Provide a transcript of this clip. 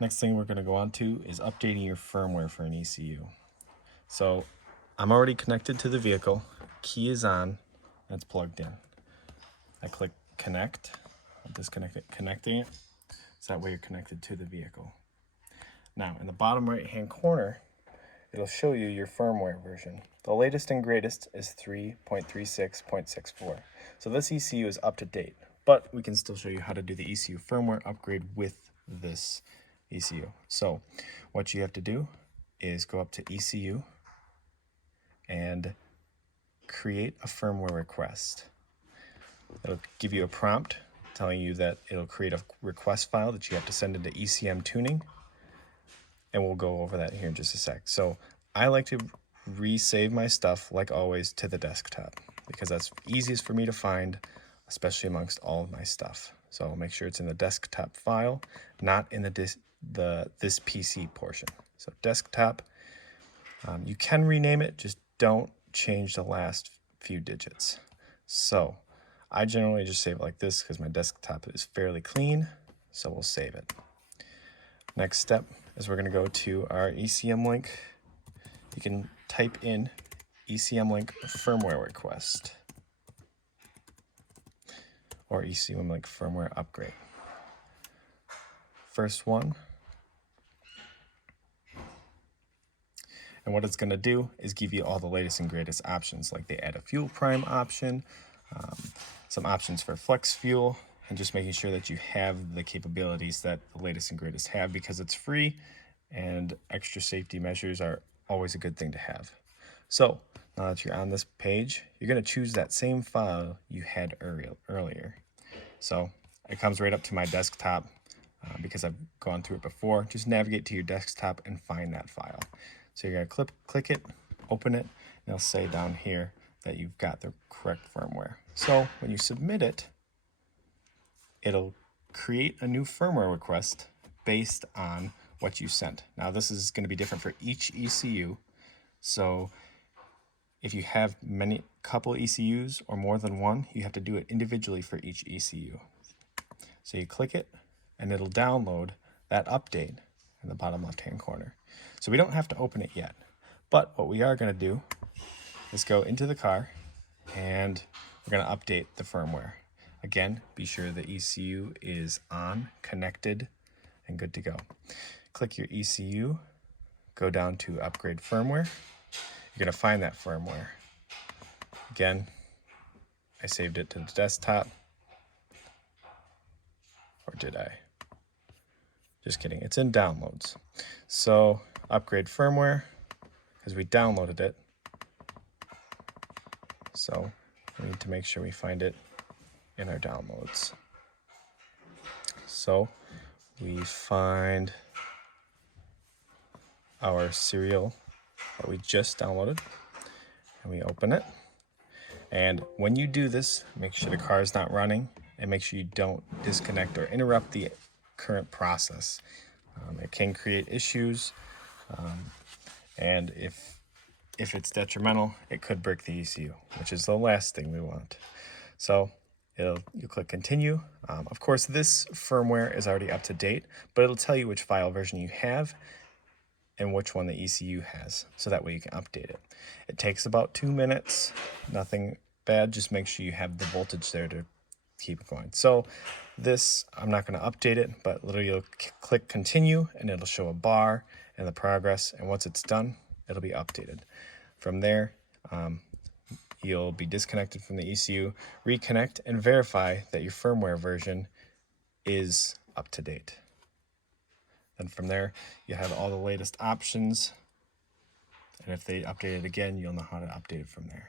Next thing we're going to go on to is updating your firmware for an ECU. So I'm already connected to the vehicle. Key is on. That's plugged in. I click connect. I'll disconnect it, connecting it. So that way you're connected to the vehicle. Now in the bottom right hand corner, it'll show you your firmware version. The latest and greatest is 3.36.64. So this ECU is up to date, but we can still show you how to do the ECU firmware upgrade with this ECU. So what you have to do is go up to ECU and create a firmware request. It'll give you a prompt telling you that it'll create a request file that you have to send into ECM tuning, and we'll go over that here in just a sec. So I like to resave my stuff, like always, to the desktop because that's easiest for me to find, especially amongst all of my stuff. So I'll make sure it's in the desktop file, not in this PC portion. So desktop, you can rename it, just don't change the last few digits. So I generally just save it like this because my desktop is fairly clean, so we'll save it. Next step is we're going to go to our ECMlink. You can type in ECMlink firmware request or ECMlink firmware upgrade. First one. And what it's going to do is give you all the latest and greatest options, like they add a fuel prime option, some options for flex fuel, and just making sure that you have the capabilities that the latest and greatest have because it's free and extra safety measures are always a good thing to have. So now that you're on this page, you're going to choose that same file you had earlier. So it comes right up to my desktop because I've gone through it before. Just navigate to your desktop and find that file. So you're going to click it, open it, and it'll say down here that you've got the correct firmware. So when you submit it, it'll create a new firmware request based on what you sent. Now this is going to be different for each ECU. So if you have couple ECUs or more than one, you have to do it individually for each ECU. So you click it and it'll download that update in the bottom left hand corner. So we don't have to open it yet, but what we are going to do is go into the car and we're going to update the firmware. Again, be sure the ECU is on, connected, and good to go. Click your ECU, go down to upgrade firmware. You're going to find that firmware. Again, I saved it to the desktop. Or did I? Just kidding, it's in downloads. So upgrade firmware, because we downloaded it. So we need to make sure we find it in our downloads. So we find our serial that we just downloaded and we open it. And when you do this, make sure the car is not running and make sure you don't disconnect or interrupt the current process. It can create issues, and if it's detrimental, it could break the ECU, which is the last thing we want. So you click continue. Of course, this firmware is already up to date, but it'll tell you which file version you have and which one the ECU has, so that way you can update it. It takes about 2 minutes, nothing bad, just make sure you have the voltage there to keep it going. So this, I'm not going to update it, but literally you'll click continue and it'll show a bar and the progress, and once it's done, it'll be updated. From there, you'll be disconnected from the ECU, reconnect, and verify that your firmware version is up to date. Then from there, you have all the latest options, and if they update it again, you'll know how to update it from there.